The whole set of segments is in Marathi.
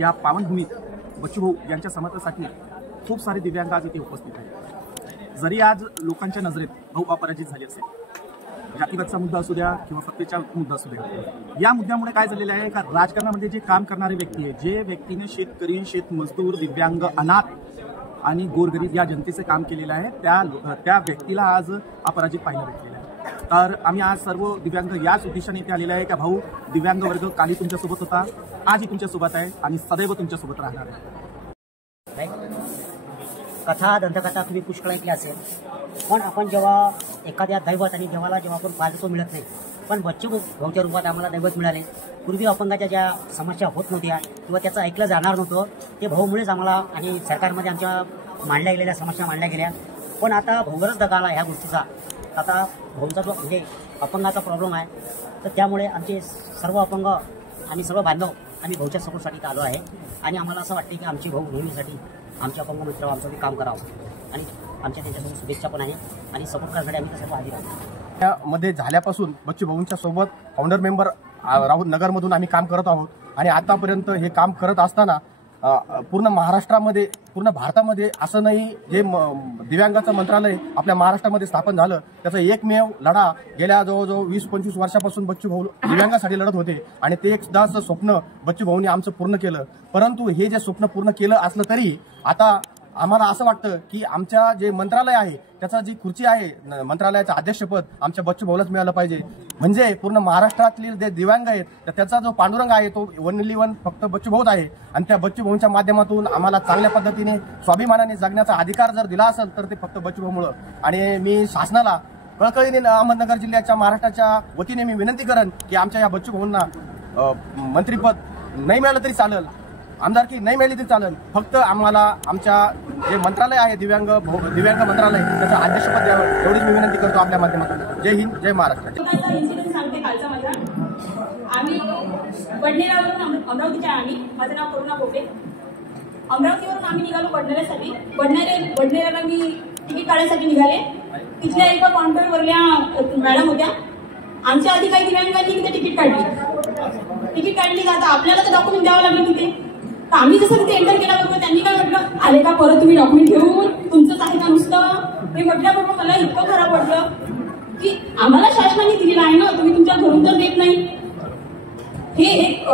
या पावनभूमीत बच्चूभाऊ यांच्या समर्थनासाठी खूप सारे दिव्यांग आज इथे उपस्थित आहेत। जरी आज लोकांच्या नजरेत भाऊ अपराजित झाले असेल, जातीवादचा मुद्दा असू द्या किंवा सत्तेचा मुद्दा असू द्या, या मुद्द्यामुळे काय झालेलं आहे का राजकारणामध्ये जे काम करणारे व्यक्ती आहे, जे व्यक्तीने शेतकरी, शेतमजदूर, दिव्यांग, अनाथ आणि गोरगरीब या जनतेचे काम केलेलं आहे, त्या व्यक्तीला आज अपराजित पाहायला भेटलेलं आहे। तर आम्ही आज सर्व दिव्यांग याच उद्देशाने इथे आलेले आहे की भाऊ दिव्यांग वर्ग काली तुमच्यासोबत होता, आजही तुमच्यासोबत आहे आणि सदैव तुमच्यासोबत राहणार आहे। कथा दंतकथा तुम्ही पुष्कळ ऐकली असेल, पण आपण जेव्हा एखाद्या दैवत आणि देवाला जेव्हा आपण पाहतो मिळत नाही, पण बच्चूभाऊच्या रूपात आम्हाला दैवत मिळाले। पूर्वी अपंगाच्या ज्या समस्या होत नव्हत्या किंवा त्याचं ऐकलं जाणार नव्हतं, ते भाऊमुळेच आम्हाला आणि सरकारमध्ये आमच्या मांडल्या गेलेल्या समस्या मांडल्या गेल्या। पण आता भाऊवरच दगा आला ह्या गोष्टीचा। आता भाऊचा जो म्हणजे अपंगाचा प्रॉब्लेम आहे, तर त्यामुळे आमचे सर्व अपंग आम्ही सर्व बांधव आम्ही भाऊच्या सपोर्टसाठी आलो आहे आणि आम्हाला असं वाटते की आमचे भाऊ नेहमीसाठी आमचे अपंग मित्र आमचं काम करावं आणि आमच्या त्यांच्यासोबत शुभेच्छा पण आहे आणि सपोर्ट करण्यासाठी आम्ही सर्व हजर आहोत। त्यामध्ये झाल्यापासून बच्चूभाऊंच्या सोबत फाउंडर मेंबर राहुल नगरमधून आम्ही काम करत आहोत आणि आतापर्यंत हे काम करत असताना पूर्ण महाराष्ट्रामध्ये पूर्ण भारतामध्ये असं नाही, जे दिव्यांगाचं मंत्रालय आपल्या महाराष्ट्रामध्ये स्थापन झालं त्याचा एकमेव लढा गेल्या जवळजवळ 20-25 वर्षापासून बच्चूभाऊ दिव्यांगासाठी लढत होते आणि ते एकदा स्वप्न बच्चूभाऊंनी आमचं पूर्ण केलं। परंतु हे जे स्वप्न पूर्ण केलं असलं तरी आता आम्हाला असं वाटतं की आमच्या जे मंत्रालय आहे त्याचा जी खुर्ची आहे मंत्रालयाचं अध्यक्षपद आमच्या बच्चूभाऊलाच मिळालं पाहिजे। म्हणजे पूर्ण महाराष्ट्रातले जे दिव्यांग आहेत त्याचा जो पांडुरंग आहे तो ओनली वन फक्त बच्चूभाऊच आहे आणि त्या बच्चूभाऊंच्या माध्यमातून आम्हाला चांगल्या पद्धतीने स्वाभिमानाने जगण्याचा अधिकार जर दिला असेल तर ते फक्त बच्चूभाऊमुळं। आणि मी शासनाला कळकळीने अहमदनगर जिल्ह्याच्या महाराष्ट्राच्या वतीने मी विनंती करेन की आमच्या या बच्चूभाऊंना मंत्रिपद नाही मिळालं तरी चालेल, आमदारकी नाही मिळाली तरी चालेल, फक्त आम्हाला आमच्या जे मंत्रालय आहे दिव्यांग मंत्रालय त्याचं अध्यक्षपद द्यावं एवढीच मी विनंती करतो आपल्या माध्यमातून। जय हिंद, जय महाराष्ट्र। सांगते कालचा माझा, आम्ही बडनेरावरून अमरावतीच्या आम्ही, माझं नाव करुणा बोबडे, अमरावतीवरून आम्ही निघालो बडनेरासाठी। बडनेराला मी तिकीट काढायसाठी निघाले। तिथल्या एका काउंटरवरल्या मॅडम होत्या, आमच्या आधी काही दिव्यांगांनी तिथे तिकीट काढली जाता आपल्याला तर डॉक्युमेंट द्यावं लागलं तिथे। तर आम्ही जसं तिथे एंटर केल्याबरोबर त्यांनी काय म्हटलं, आले का परत तुम्ही डॉक्युमेंट घेऊन, तुमचंच आहे का नुसतं? हे म्हटल्याबरोबर मला इतकं खराब वाटलं की आम्हाला शासनाने दिलेलं आहे ना, तुम्ही तुमच्या घरून तर देत नाही, हे एक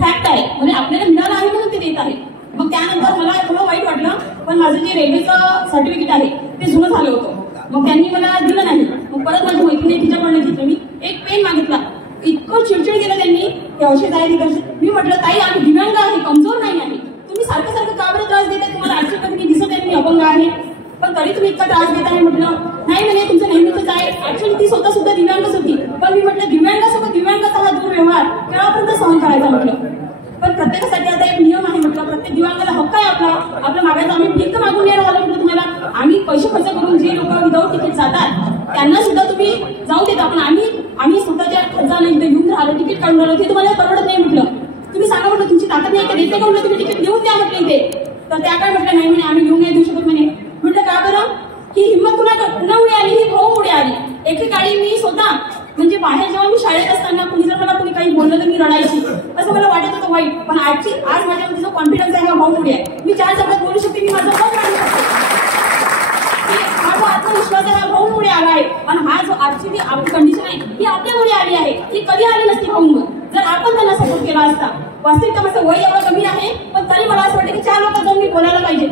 फॅक्ट आहे, म्हणजे आपल्याला मिळालं आहे म्हणून ते देत आहे। मग त्यानंतर मला थोडं वाईट वाटलं, पण माझं जे रेल्वेचं सर्टिफिकेट आहे ते जुनं झालं होतं, मग त्यांनी मला दिलं नाही। मग परत माझी मैत्रिणी तिच्याकडनं घेतलं, मी एक पेन मागितला, इतकं चिडचिड केलं त्यांनी की असे जायचे तसे। मी म्हटलं ताई आम्ही दिव्यांग आहे, कमजोर नाही आहे, तुम्ही सारखं का बरं त्रास देताय? तुम्हाला आजची पद्धती दिसत आहे मी अपंग आहे, पण तरी तुम्ही इतका त्रास देताय? म्हटलं नाही म्हणे तुमचं नेहमीच आहे। ऍक्च्युअली ती स्वतः सुद्धा दिव्यांगच होती, पण मी म्हटलं दिव्यांगासोबत दिव्यांगाचा हा दुर्व्यवहार केव्हापर्यंत सहन करायचा म्हटलं। पण प्रत्येकासाठी आता एक नियम आहे म्हटलं, प्रत्येक दिव्यांगाला हक्क आहे आपला मागायचा। आम्ही भीक मागून नाही राहिलो म्हटलं तुम्हाला, आम्ही पैसे खर्च करून जे लोक विदाऊट तिकीट जातात त्यांना सुद्धा तुम्ही जाऊ देता, पण आम्ही स्वतःच्या खर्चाने इथे येऊन राहिलो, तिकीट काढून राहिलो, ते तुम्हाला परवडत नाही म्हटलं। तुम्ही सांगा म्हटलं तुमची ताकद नाही का, देते का म्हटलं, तुम्ही तिकीट देऊन द्या म्हटलं इथे। तर त्या काय म्हटलं नाही म्हणे आम्ही येऊन नाही देऊ शकत म्हणे। म्हटलं का बरं? ही हिंमत कुणामुळे आली? ही भाऊमुळे आली। एकेकाळी मी स्वतः म्हणजे बाहेर जेव्हा मी शाळेत असताना कुणी जर मला कुणी काही बोललं तर मी रडायची, असं मला वाटत होतं वाईट, पण आज माझ्यामध्ये जो कॉन्फिडन्स आहे हा भाऊमुळे आहे। मी 4 शब्दात बोलू शकते, मी माझं मत मांडू शकते, हा जो आत्मविश्वास आहे हा भाऊमुळे आला आहे। आणि हा जो आजची जी आपली कंडिशन आहे ही आपल्यामुळे आली आहे, ती कधी आली नसती भाऊमुळे जर आपण त्यांना सपोर्ट केला असता। वास्तविकता माझं वय एवढं कमी आहे, पण तरी मला असं वाटतं की 4 लोक जाऊन मी बोलायला पाहिजे,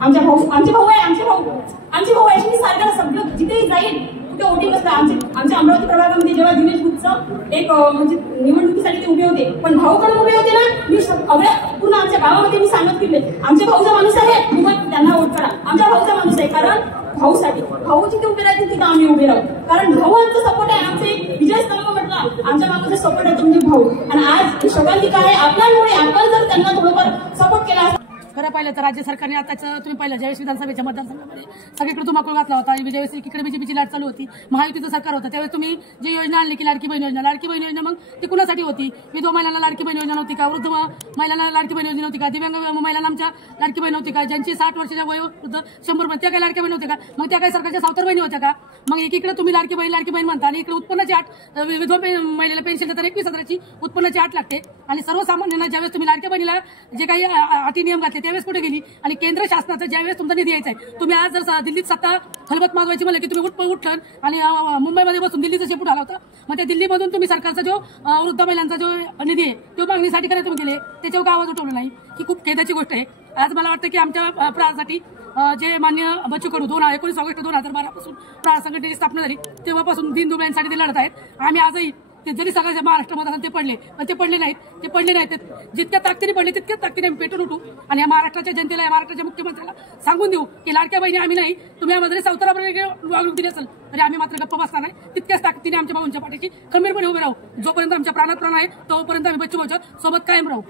आमचे भाऊ आहे, आमचे भाऊ आहे। मी सारख्या सगळं जिथेही जाईल कुठे वोटिंग असतं, आमच्या अमरावती प्रभागामध्ये जेव्हा दिनेश गुप्तचं एक म्हणजे निवडणुकीसाठी ते उभे होते, पण भाऊकडून उभे होते ना, मी पूर्ण आमच्या गावामध्ये मी सांगत फिरले आमच्या भाऊचा माणूस आहे तुम्ही त्यांना वोट करा, आमच्या भाऊचा माणूस आहे, कारण भाऊसाठी भाऊ जिथे उभे राहतील तिथे आम्ही उभे राहू, कारण भाऊ आमचा सपोर्ट आहे। आमचे विजय स्तंभ म्हटलं आमच्या मागचा सपोर्ट आहे म्हणजे भाऊ। आणि आज शोकांतिका आहे आपल्यामुळे, आपण जर त्यांना थोडंफार सपोर्ट केला खरं पाहिलं तर राज्य सरकारने आताचं तुम्ही पाहिलं ज्यावेळेस विधानसभेच्या मतदारसंघामध्ये सगळीकडे धुमाकूळ घातला होता आणि ज्यावेळेस इकडे बीजेपीची लाट चालू होती, महायुतीचं सरकार होतं, त्यावेळेस तुम्ही जी योजना आणली की लाडकी बहीण योजना मग ती कुणासाठी होती? विधवा महिलांना लाडकी बहीण योजना नव्हती का? वृद्ध महिलांना लाडकी बहीण योजना नव्हती का? दिव्यांग महिलांना आमच्या लाडकी बहीण नव्हती का? ज्यांची 60 वर्षाच्या वयोवृद्ध 100 त्या काही लाडकी बहीण होत्या का? मग त्या काही सरकारच्या सावतर बहिणी होत्या का? मग एकीकडे तुम्ही लाडकी बहीण म्हणता आणि इकडे उत्पन्नाची आठ विधवा महिलेला पेन्शन देताना 21,000ची उत्पन्नाची आठ लागते आणि सर्वसामान्यांना ज्यावेळेस तुम्ही लाडक्या बहिणीला जे काही अटी नियम घातले त्यावेळेस कुठे गेली? आणि केंद्र शासनाचा ज्यावेळेस तुमचा निधी यायचा आहे, तुम्ही आज जर दिल्लीत सत्ता खलबत मागवायची म्हणलं की तुम्ही उठलं आणि मुंबईमध्ये बसून दिल्लीचा शेपूट आला होता. मग त्या दिल्लीमधून तुम्ही सरकारचा जो वृद्ध महिलांचा जो निधी आहे तो मागणीसाठी काय तुम्ही गेले, त्याच्यावर आवाज उठवला नाही. ही खूप खेदाची गोष्ट आहे. आज मला वाटतं की आमच्या प्रहारसाठी जे मान्य बच्चू कडू 19 ऑगस्ट 2012 पासून प्रहार संघटनेची स्थापना झाली तेव्हापासून दीनदुबळ्यांसाठी ते लढत आहेत. आम्ही आजही ते जरी सगळ्या महाराष्ट्रामध्ये असेल ते पडले नाहीत. जितक्या ताकदीने पडले तितक्याच ताकदीने आम्ही पेटून उठू आणि या महाराष्ट्राच्या जनतेला, या महाराष्ट्राच्या मुख्यमंत्र्याला सांगून देऊ की लाडक्या बहिणी आम्ही नाही, तुम्ही आम्हाला जरी सावताराबरोबर वागणूक दिली असेल तरी आम्ही मात्र गप्प बसणार नाही. तितक्याच ताकदीने आमच्या भाऊंच्या पाठीशी खंबीरपणे उभे राहू. जोपर्यंत आमच्या प्राणात प्राण आहे तोपर्यंत आम्ही बच्चू भाऊच्या सोबत कायम राहू.